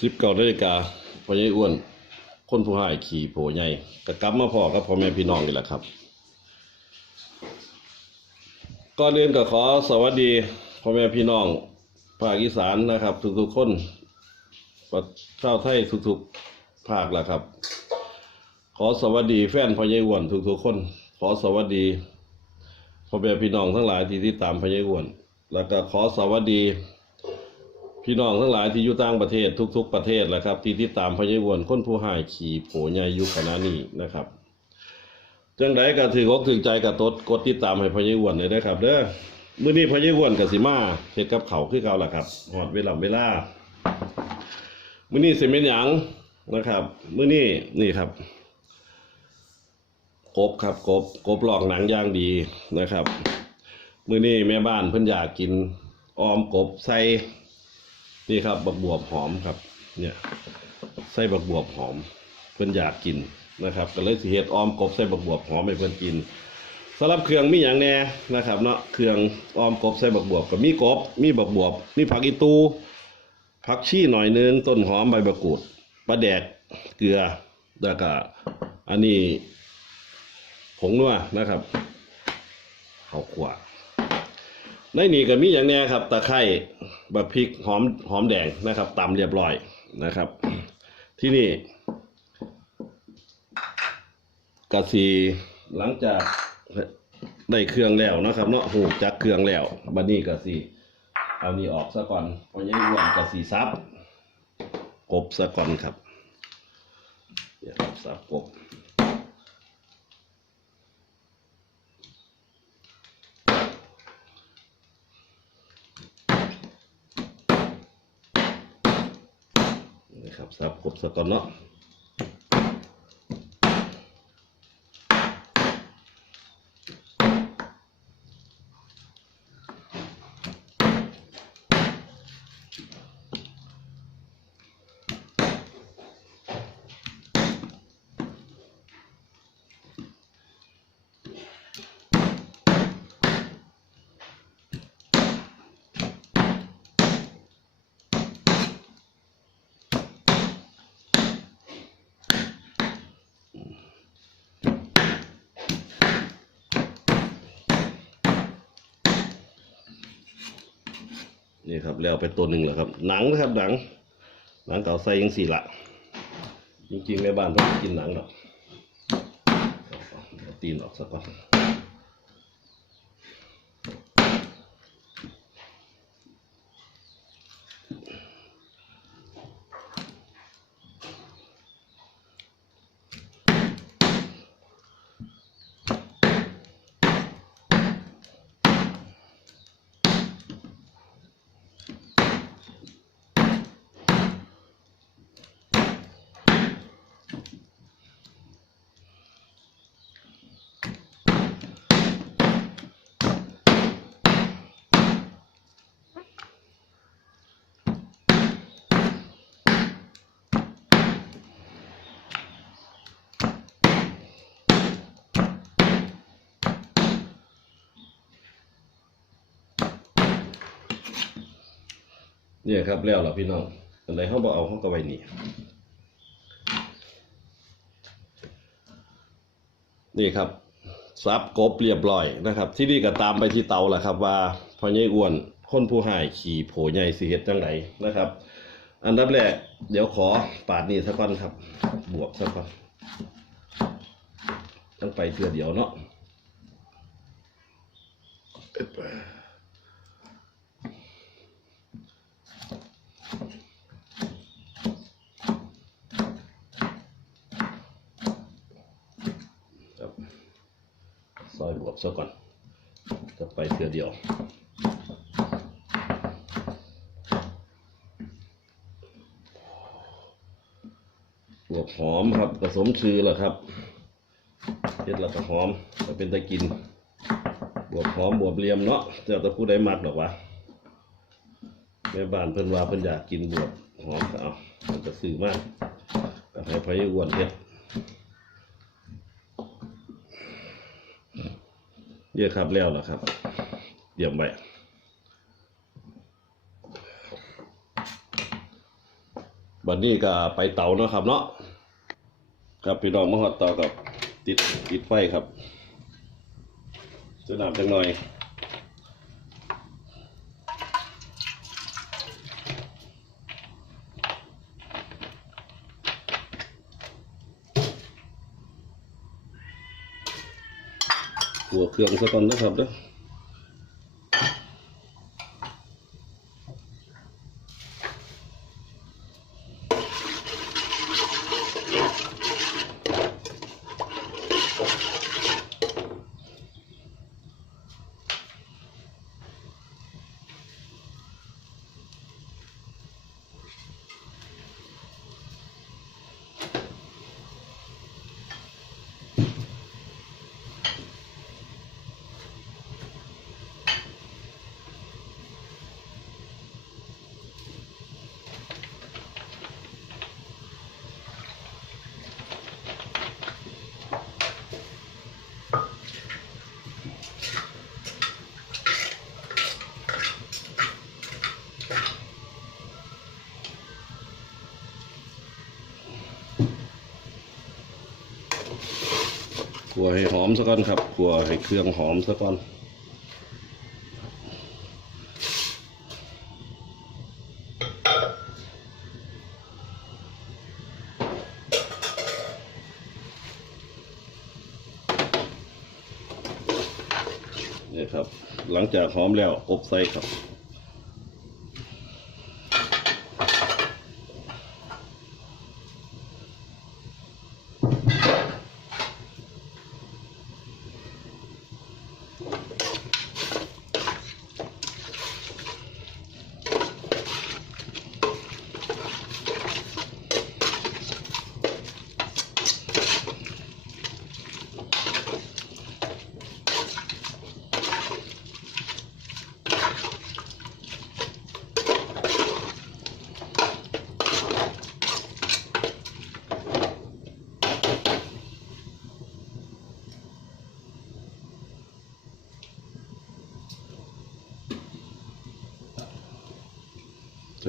สิบเก้านาฬิกาพ่อใหญ่อ้วน คนผู้หายขี่โผใหญ่ก็กลับมาพ่อกับพ่อแม่พี่น้องนี่แหละครับ ก่อนอื่นก็ขอสวัสดีพ่อแม่พี่น้องภาคอีสานนะครับ ทุกๆคนประชาวไทยทุกๆภาคแหละครับ ขอสวัสดีแฟนพ่อใหญ่อ้วนทุกๆคน ขอสวัสดีพ่อแม่พี่น้องทั้งหลายที่ติดตามพ่อใหญ่อ้วน แล้วก็ขอสวัสดี พี่น้องทั้งหลายที่อยู่ต่างประเทศทุก ๆ ประเทศแหละครับ ที่ติดตามพญาวนค้นผู้หายขี่โผใหญ่ยุคขณะนี้นะครับจังไดก็ถือกถือใจกับตดกดติดตามให้พญาวนเลยนะครับเด้อมื้อนี้พญาวนกับสิมาเฮ็ดกับเขาคือเก่าล่ะครับฮอดเวลาเวลามื้อนี้สิเป็นหยังนะครับมื้อนี้นี่ครับกบครับกบกบหลอกหนังย่างดีนะครับ มื้อนี้แม่บ้านเพิ่นอยากกินออมกบใส่ นี่ครับบักบวบหอมครับ เนี่ยใส่บักบวบหอม เพื่อนอยากกินนะครับ ก็เลยสิเฮ็ดออมกบใส่บักบวบหอมให้เพื่อนกินสำหรับเครื่องมีอย่างแน่นะครับเนาะเครื่องออมกบใส่บักบวบก็มีกบ มีบักบวบ มีผักอีตูผักชีหน่อยนึงต้นหอมใบมะกรูดปลาแดกเกลือแล้วก็อันนี้ผงนัวนะครับข้าวคั่ว ในนี่ก็มีอย่างแน่ครับตะไคร้แบบพริกหอมหอมแดงนะครับตำเรียบร้อยนะครับ ที่นี่กะสีหลังจากได้เครื่องแล้วนะครับเนาะหูจักเครื่องแล้วบัดนี้กะสีเอานี่ออกซะก่อนเพราะยังรวมกะสีซับกบซะก่อนครับเดี๋ยวซับกบ นะ ครับซับกบสะก่อนเนาะ นี่ครับแล้วไปตัวหนึ่งแล้วครับ หนังนะครับหนัง หนังเก่าใส่ยังสี่ละจริงๆแม่บ้านต้องกินหนังหรอกเอาตีนออกสักก่อน เนี่ยครับแล้วเหรอพี่น้องอันไหนเขาบอกเอาเขาก็ไว้นี่นี่ครับซับกบเรียบร้อยนะครับ ที่นี่ก็ตามไปที่เตาแหละครับ ว่าพ่อใหญ่อ้วนคนผู้หายขี่โผใหญ่สีเฮ็ดจังไหนนะครับ อันดับแรกเดี๋ยวขอปาดนี่สักก่อนครับ บวกสักก่อนต้องไปเทือเดียวเนาะเอ็ดไป ครับ ซะก่อน จะไปเทือเดียวบวบหอมครับผสมชื่อแหละครับเฮ็ดล้วก็หอมก็เป็นตะกิน บวบหอมบวบเลียมเนาะจ้าตะผู้ใดมักดอกวะแม่บ้านเพิ่นว่าเพิ่นอยากกินบวบหอมก็เอาเพิ่นก็ซื้อมาก็ให้พายอ้วนเฮ็ด เยอะครับแล้วแล้วครับเยี่ยมไปบันนี้ก็ไปเตาเนาะครับเนาะกับพี่น้องมาฮอดเตากับติดติดไฟครับจะน้ำจังหน่อย หัวเค ขัวให้หอมซะก่อนครับขัวให้เครื่องหอมซะก่อนนี่ครับ หลังจากหอมแล้วอบใส่ครับ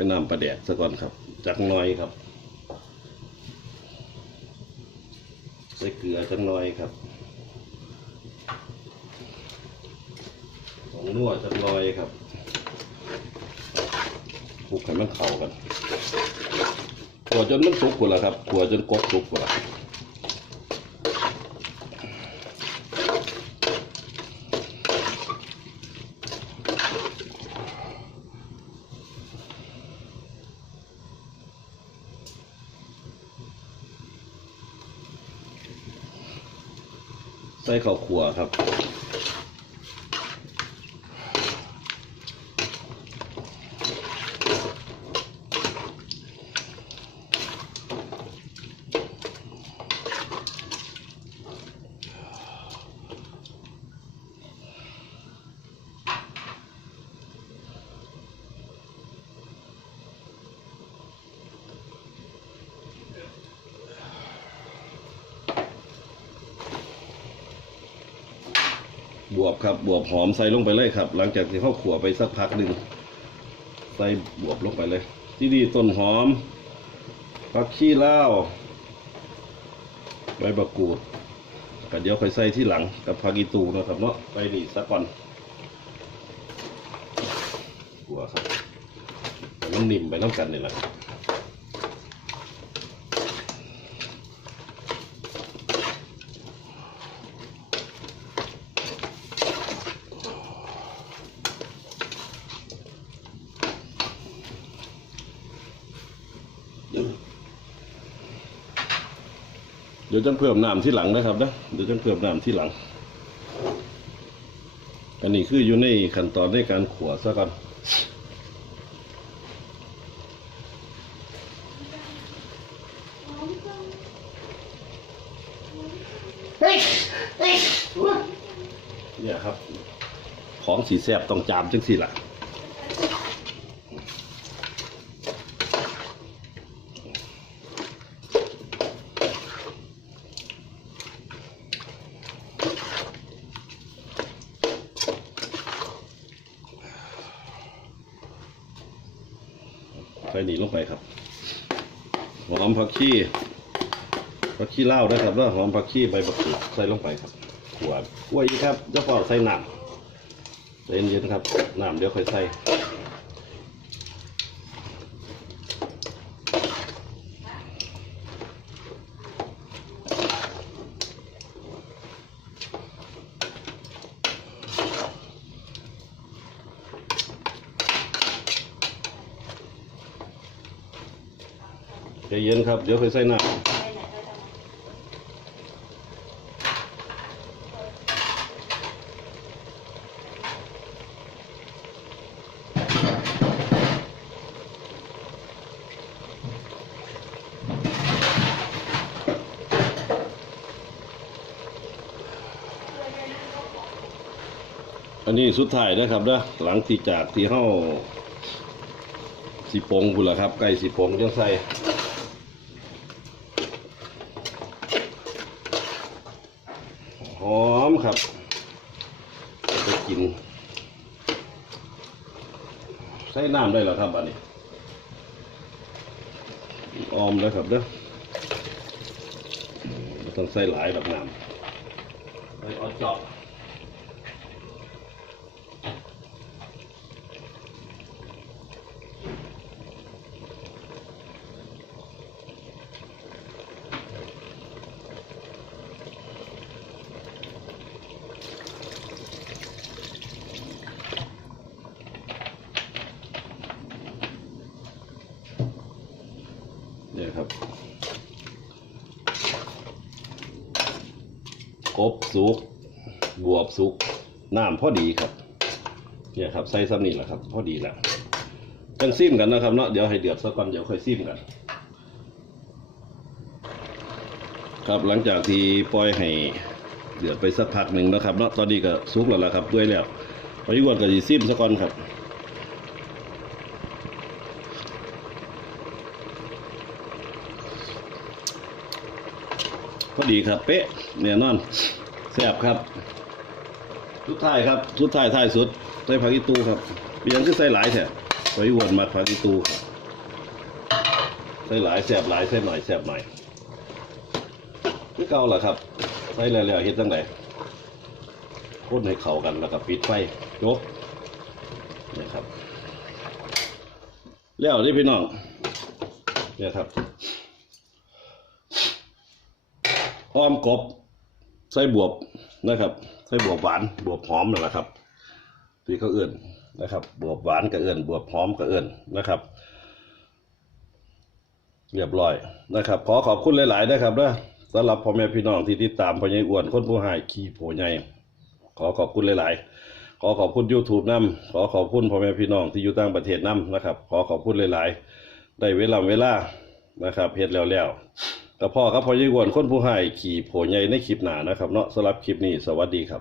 ใช้น้ำปลาแดดซะก่อนครับจักหน้อยครับ ใส่เกลือจักหน้อยครับของนัวจักหน้อยครับคลุกให้มันเข้ากันขัวจนมันสุกกว่าแล้วครับขัวจนกบสุกกว่าล้ว ใส่ข้าวขัวครับ บวบครับ บวบหอมใส่ลงไปเลยครับ หลังจากที่เข้าขัวไปสักพักหนึ่งใส่บวบลงไปเลย ที่ดีต้นหอมผักขี้เหล้าใบบักกูดก็เดี๋ยวค่อยใส่ที่หลังกับผักอีตูนะครับเนาะไปนี่สักก่อนขัวครับให้มันนิ่มไปแล้วกันนี่แหละ เดี๋ยวจะเพิ่มน้ำที่หลังนะครับนะเดี๋ยวจะเพิ่มน้ำที่หลัง อันนี้คืออยู่ในขั้นตอนในการขัวซะก่อนเฮ้ยเฮ้ยเนี่ยครับ ของสีแสบต้องจามจังสิล่ะ งไปครับหอมผักชีผักชีลาวนะครับแล้วหอมผักชีใบมะกรูดใส่ลงไปครับขวดขวดอีกครับจะเป่าใส่น้ำเย็นๆครับน้ำเดี๋ยวค่อยใส่ ใจเย็นครับ เดี๋ยวค่อยใส่น้ำอันนี้สุดท้ายนะครับนะหลังที่จากที่เฮาสีปงพุ่นละครับไก่สีปงจังใส่หอมครับไปกิน ใส่น้ำ ได้แล้วครับอันนี้ออมแล้วครับเด้อต้องใส่หลายแบบน้ำไปเอาจาะเนี่ยครับ กบสุก บวบสุก น้ำพอดีครับ เนี่ยครับใส่ซ้ำนี่แหละครับ พอดีแล้วจังซิมกันนะครับเนาะเดี๋ยวให้เดือดสักก่อนเดี๋ยวค่อยซิมกัน ครับหลังจากที่ปล่อยให้เดือดไปสักพักหนึ่งนะครับเนาะตอนนี้ก็สุกแล้วละครับด้วยแล้วพอดีกว่าก็จะซิมสักก่อนครับ อดีครับ เป๊ะเนี่ยนอนแซ่บครับสุดท้ายครับสุดท้ายท้ายสุดใส่ผักอีตูครับเปียงคือใส่หลายแท้ใส่วนมาผักอีตูครับใส่หลายแซ่บหลายใส่หน่อยแซ่บหน่อยคือเก่าล่ะครับใส่แล้วๆเฮ็ดจังไดคนให้เข้ากันแล้วก็ปิดไฟจบนี่ครับ แล้วนี่พี่น้องเนี่ยครับ อ้อมกบใส่บวบนะครับใส่บวบหวานบวบหอมนั่นแหละครับที่เขาเอื่นนะครับ บวบหวานก็เอื่นบวบหอมก็เอื่นนะครับเรียบร้อยนะครับ ขอขอบคุณหลาย ๆ นะครับนะสำหรับพ่อแม่พี่น้องที่ติดตามพ่อใหญ่อ้วนคนผู้หายขี่โผใหญ่ขอขอบคุณหลาย ๆ ขอขอบคุณ YouTube นํขอขอบคุณพ่อแม่พี่น้องที่อยู่ต่างประเทศนํนะครับ ขอขอบคุณหลาย ๆ ได้เวลาเวลานะครับเฮ็ดแล้วแล้วๆ กับพ่อครับพ่อยี่อ้วนคนผู้ให้ขี่โผใหญ่ในคลิปหนานะครับเนาะสำหรับคลิปนี้สวัสดีครับ